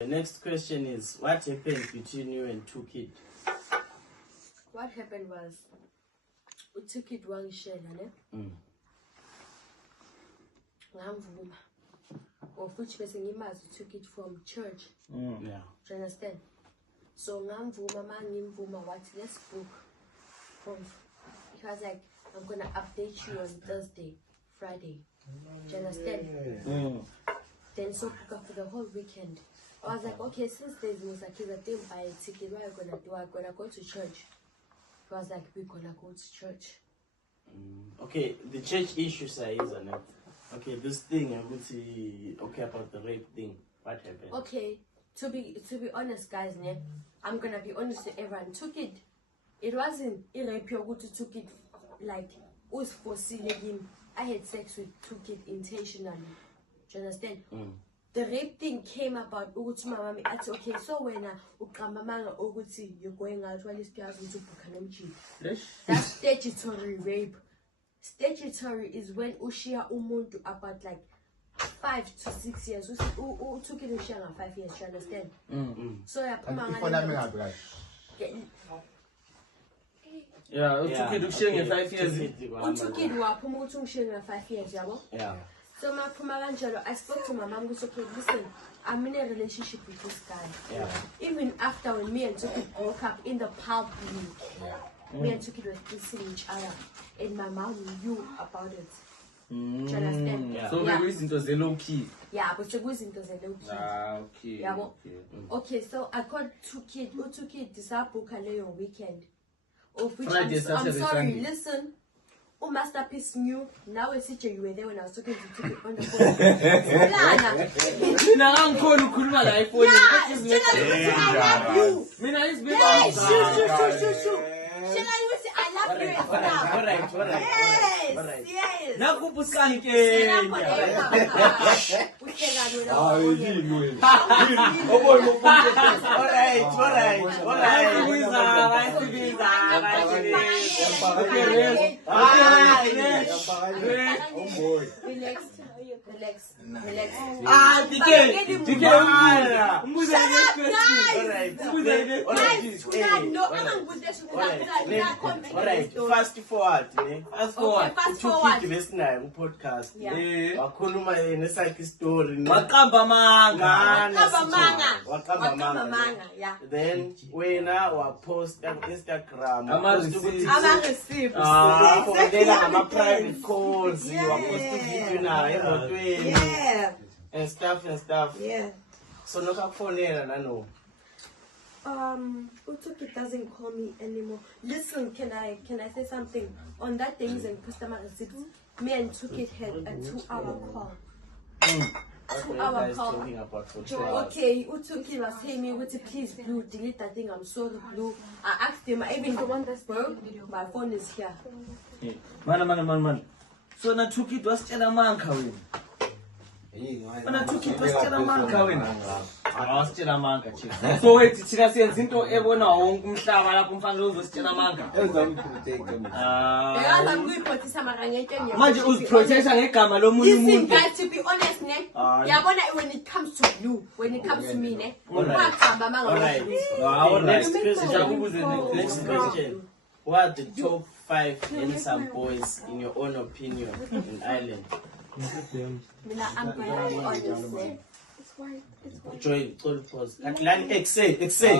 The next question is, what happened between you and Two Kid? What happened was, we took it one share, ngamvuma, of which person took it from church. Yeah. Do you understand? So ngamvuma, mangimvuma, what let's book. He was like, I'm gonna update you on Thursday, Friday. Do you understand? Then so book for the whole weekend. I was like, okay, since there's Musakiza, thing buy a ticket, what are you gonna do? I'm gonna go to church. He was like, we're gonna go to church. Okay, the church issues are isn't it? Okay, this thing I would say okay about the rape thing. What happened? Okay, to be honest, guys, I'm gonna be honest to everyone. Took it. It wasn't a rape. You took it like was foreseeing him. I had sex with Took it intentionally. Do you understand? The rape thing came about. Mama, okay. So when you're going out, while this girl into Bukanamchi, that's statutory rape. Statutory is when Ushia Umuntu about like 5 to 6 years. Who took it Ushia 5 years, you understand? So yeah, who took it Ushia 5 years? Who took it Ushia 5 years, yeah. So I spoke to my mom, okay, listen, I'm in a relationship with this guy. Yeah. Even after when me and Tuki broke up in the public, me and Tuki were kissing each other, and my mom knew about it. Do you understand? Yeah. So maybe it was a low key. Yeah, but it wasn't a low key. Okay. Yeah, okay, so I got Tuki this book on weekend. Of which I'm sorry, listen. Oh, Masterpiece knew. Now I see you were there when I was talking to you on the phone. Now I'm calling Kurma life. I love you. I love you and stuff. Alright. Yes. Now who puts on Relax. Fast forward. Listen to podcast. Wakhuluma nesakhe story. Wakamba manga. Yeah. Then wena wa post on Instagram. Ama-receive. Ama private calls. Wa post video na and stuff. Yeah. So no kafonela no. Utuki doesn't call me anymore. Listen, can I say something? On that things and customer receipts, me and Tuki had a 2-hour call. 2-hour call. Okay, Utuki was saying me, please, Blue, delete that thing. I'm sorry, Blue. I asked him, even the one that's broke, my phone is here. Man. So na Took it was tell a man coming. Na Took it was tell a man coming. Was tell a man catching. So wait, Tina says into everyone on Kumsava la Kumfano was tell a man. Maji was protection a camalo. Listen, guys, to be honest, when it comes to Blue, when it comes to me, Next question. What are the top 5 handsome boys in your own opinion in Ireland? I'm going to be honest. Joy, pause. Excel.